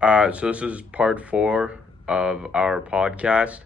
So this is part 4 of our podcast,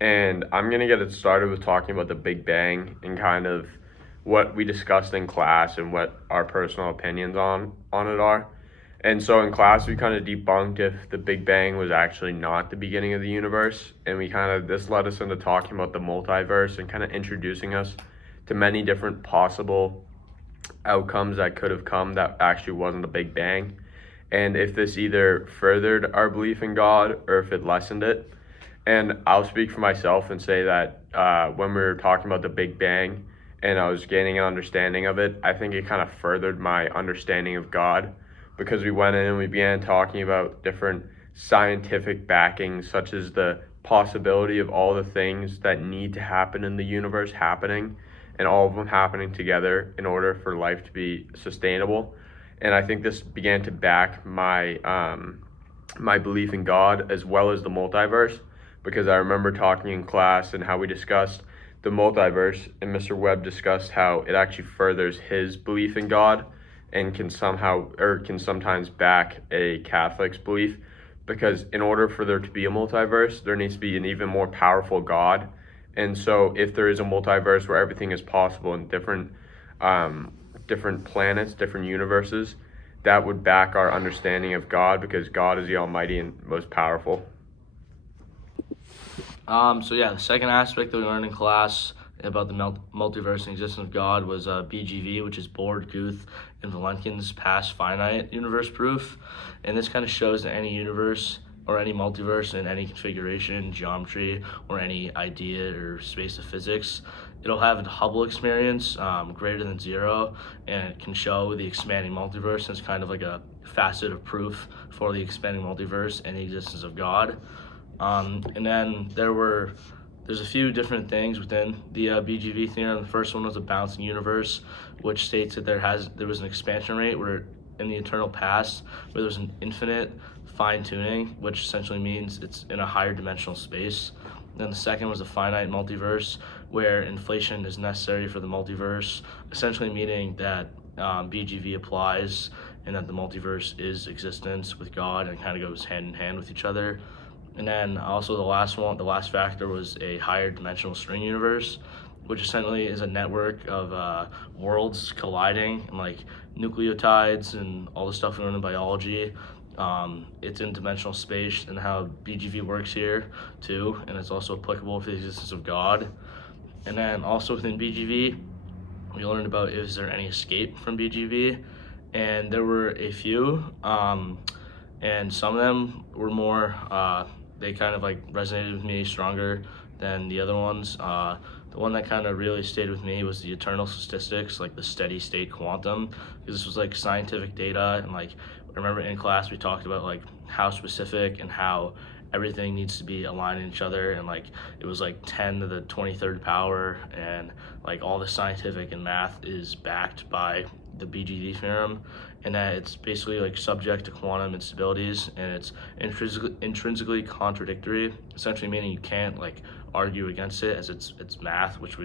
and I'm gonna get it started with talking about the Big Bang and kind of what we discussed in class and what our personal opinions on it are. And so in class, we kind of debunked if the Big Bang was actually not the beginning of the universe, and this led us into talking about the multiverse and kind of introducing us to many different possible outcomes that could have come that actually wasn't the Big Bang, and if this either furthered our belief in God or if it lessened it. And I'll speak for myself and say that when we were talking about the Big Bang and I was gaining an understanding of it, I think it kind of furthered my understanding of God, because we went in and we began talking about different scientific backings, such as the possibility of all the things that need to happen in the universe happening and all of them happening together in order for life to be sustainable. And I think this began to back my belief in God as well as the multiverse, because I remember talking in class and how we discussed the multiverse, and Mr. Webb discussed how it actually furthers his belief in God and can sometimes back a Catholic's belief, because in order for there to be a multiverse, there needs to be an even more powerful God. And so if there is a multiverse where everything is possible in different planets, different universes, that would back our understanding of God, because God is the Almighty and most powerful. The second aspect that we learned in class about the multiverse and existence of God was BGV, which is Bohr, Guth, and Valenkins past finite universe proof. And this kind of shows that any universe or any multiverse in any configuration, geometry, or any idea or space of physics, it'll have a Hubble experience greater than 0, and it can show the expanding multiverse. And it's kind of like a facet of proof for the expanding multiverse and the existence of God. And then there's a few different things within the BGV theorem. The first one was a bouncing universe, which states that there was an expansion rate where in the eternal past where there was an infinite fine tuning, which essentially means it's in a higher dimensional space. Then the second was a finite multiverse, where inflation is necessary for the multiverse, essentially meaning that BGV applies and that the multiverse is existence with God and kind of goes hand in hand with each other. And then also the last factor was a higher dimensional string universe, which essentially is a network of worlds colliding, and like nucleotides and all the stuff we learn in biology. It's in dimensional space, and how BGV works here too, and it's also applicable for the existence of God. And then also within BGV, we learned about is there any escape from BGV, and there were a few, and some of them were more. They kind of like resonated with me stronger than the other ones. The one that kind of really stayed with me was the eternal statistics, like the steady state quantum, because this was like scientific data, and like I remember in class we talked about like how specific and how everything needs to be aligned in each other, and like it was like 10 to the 23rd power, and like all the scientific and math is backed by the BGD theorem, and that it's basically like subject to quantum instabilities, and it's intrinsically contradictory, essentially meaning you can't like argue against it, as it's math which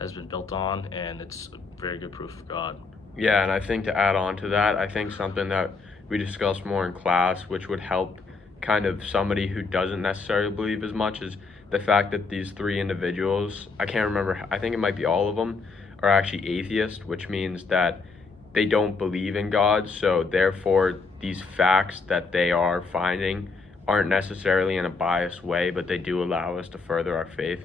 has been built on, and it's a very good proof of God. Yeah, and I think to add on to that, I think something that we discussed more in class, which would help kind of somebody who doesn't necessarily believe as much, is the fact that these three individuals, I can't remember, I think it might be all of them, are actually atheists, which means that they don't believe in God. So therefore, these facts that they are finding aren't necessarily in a biased way, but they do allow us to further our faith.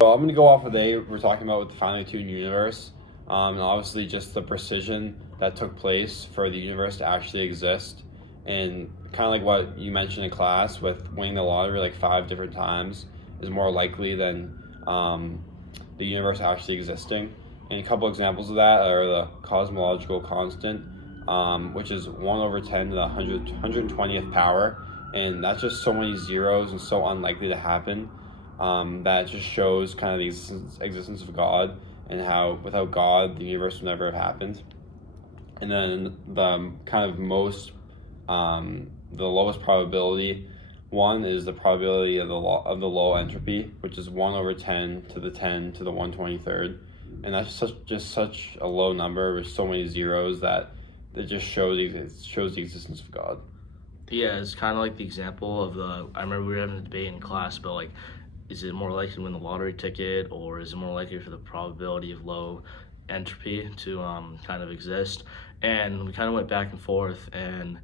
So I'm going to go off of we're talking about with the finely tuned universe, and obviously just the precision that took place for the universe to actually exist, and kind of like what you mentioned in class with winning the lottery like 5 different times is more likely than the universe actually existing. And a couple examples of that are the cosmological constant, which is 1 over 10 to the 120th power, and that's just so many zeros and so unlikely to happen, that just shows kind of the existence of God, and how without God the universe would never have happened. And then the kind of the lowest probability one is the probability of the low entropy, which is 1 over 10 to the 10 to the 123rd, and that's just such a low number with so many zeros that it just shows the existence of God. Yeah, it's kind of like the example of I remember we were having a debate in class about like, is it more likely to win the lottery ticket, or is it more likely for the probability of low entropy to kind of exist? And we kind of went back and forth, and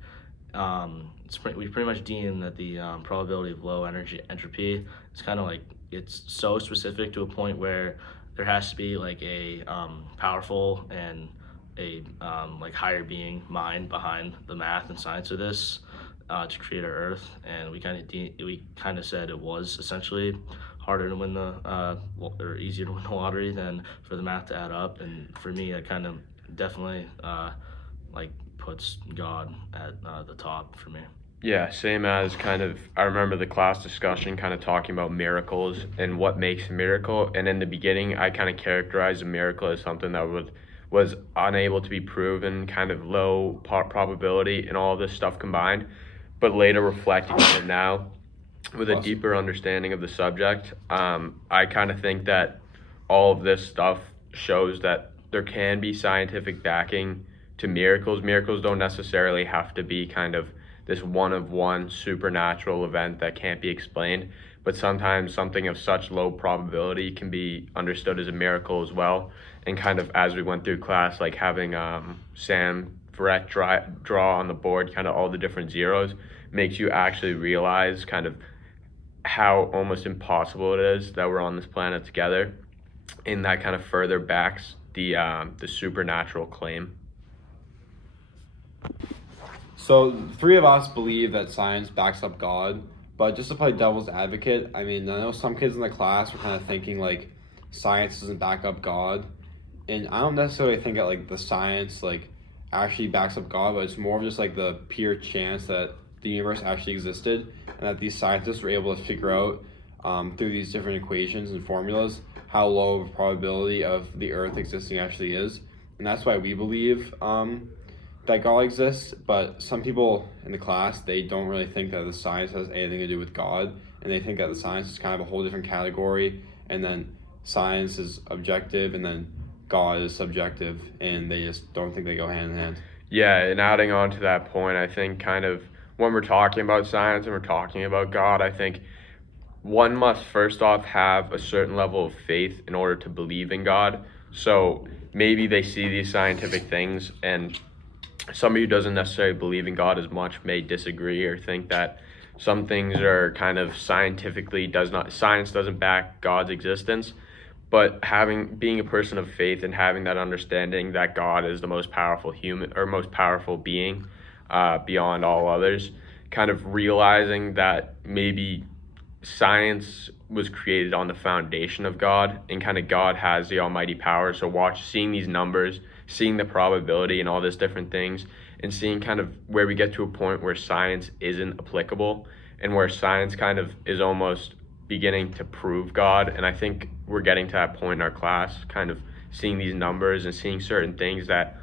we pretty much deemed that the probability of low energy entropy is kind of like, it's so specific to a point where there has to be like a powerful and a like higher being mind behind the math and science of this to create our Earth, and we kind of said it was essentially harder to win the or easier to win the lottery than for the math to add up. And for me, it kind of definitely like puts God at the top for me. Yeah, same as kind of, I remember the class discussion kind of talking about miracles and what makes a miracle. And in the beginning, I kind of characterized a miracle as something that was unable to be proven, kind of low probability, and all this stuff combined. But later reflecting on it now, with a deeper understanding of the subject, I kind of think that all of this stuff shows that there can be scientific backing to miracles. Miracles don't necessarily have to be kind of this one of one supernatural event that can't be explained, but sometimes something of such low probability can be understood as a miracle as well. And kind of as we went through class, like having Sam Verrett draw on the board kind of all the different zeros makes you actually realize kind of how almost impossible it is that we're on this planet together, and that kind of further backs the supernatural claim. So the three of us believe that science backs up God, but just to play devil's advocate, I mean, I know some kids in the class were kind of thinking like science doesn't back up God, and I don't necessarily think that like the science like actually backs up God, but it's more of just like the pure chance that the universe actually existed, and that these scientists were able to figure out through these different equations and formulas how low of a probability of the Earth existing actually is, and that's why we believe that God exists. But some people in the class, they don't really think that the science has anything to do with God, and they think that the science is kind of a whole different category, and then science is objective and then God is subjective, and they just don't think they go hand in hand. Yeah, and adding on to that point, I think kind of when we're talking about science and we're talking about God, I think one must first off have a certain level of faith in order to believe in God. So maybe they see these scientific things, and somebody who doesn't necessarily believe in God as much may disagree or think that some things are kind of science doesn't back God's existence. But being a person of faith and having that understanding that God is the most powerful human or most powerful being beyond all others, kind of realizing that maybe science was created on the foundation of God, and kind of God has the almighty power. So seeing these numbers, seeing the probability and all these different things, and seeing kind of where we get to a point where science isn't applicable and where science kind of is almost beginning to prove God. And I think we're getting to that point in our class, kind of seeing these numbers and seeing certain things that,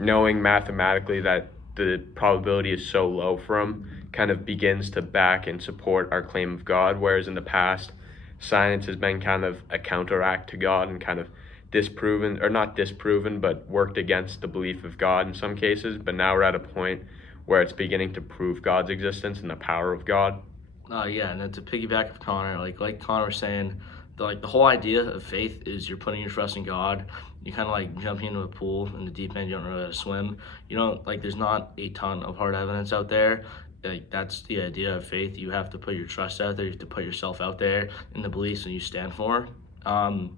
knowing mathematically that the probability is so low from, kind of begins to back and support our claim of God. Whereas in the past, science has been kind of a counteract to God and kind of disproven, or not disproven, but worked against the belief of God in some cases. But now we're at a point where it's beginning to prove God's existence and the power of God. Yeah, and then to piggyback of Connor, like Connor was saying, the whole idea of faith is you're putting your trust in God. You kind of like jumping into a pool in the deep end. You don't really know how to swim. You know, like there's not a ton of hard evidence out there. Like that's the idea of faith. You have to put your trust out there. You have to put yourself out there in the beliefs that you stand for. And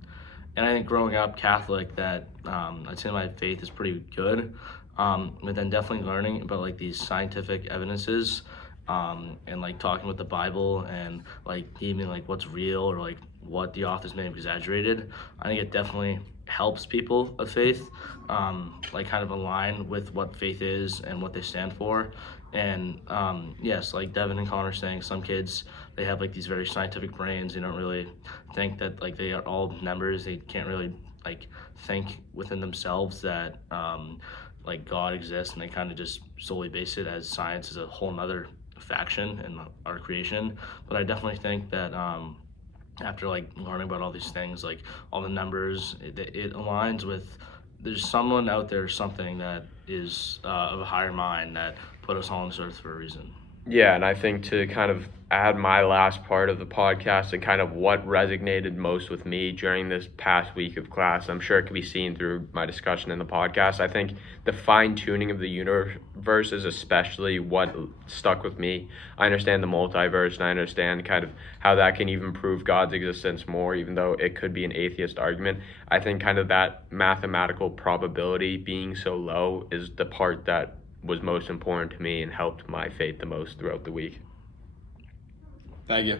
I think growing up Catholic, that I'd say my faith is pretty good. But then definitely learning about like these scientific evidences. And like talking with the Bible and like even like what's real or like what the authors may have exaggerated. I think it definitely helps people of faith like kind of align with what faith is and what they stand for. And yes, like Devin and Connor saying, some kids, they have like these very scientific brains. They don't really think that like they are all numbers. They can't really like think within themselves that like God exists, and they kind of just solely base it as science is a whole nother faction in our creation. But I definitely think that after like learning about all these things, like all the numbers, it aligns with, there's someone out there, something that is of a higher mind that put us all on this earth for a reason. Yeah, and I think to kind of add my last part of the podcast and kind of what resonated most with me during this past week of class, I'm sure it can be seen through my discussion in the podcast. I think the fine tuning of the universe is especially what stuck with me. I understand the multiverse and I understand kind of how that can even prove God's existence more, even though it could be an atheist argument. I think kind of that mathematical probability being so low is the part that was most important to me and helped my faith the most throughout the week. Thank you.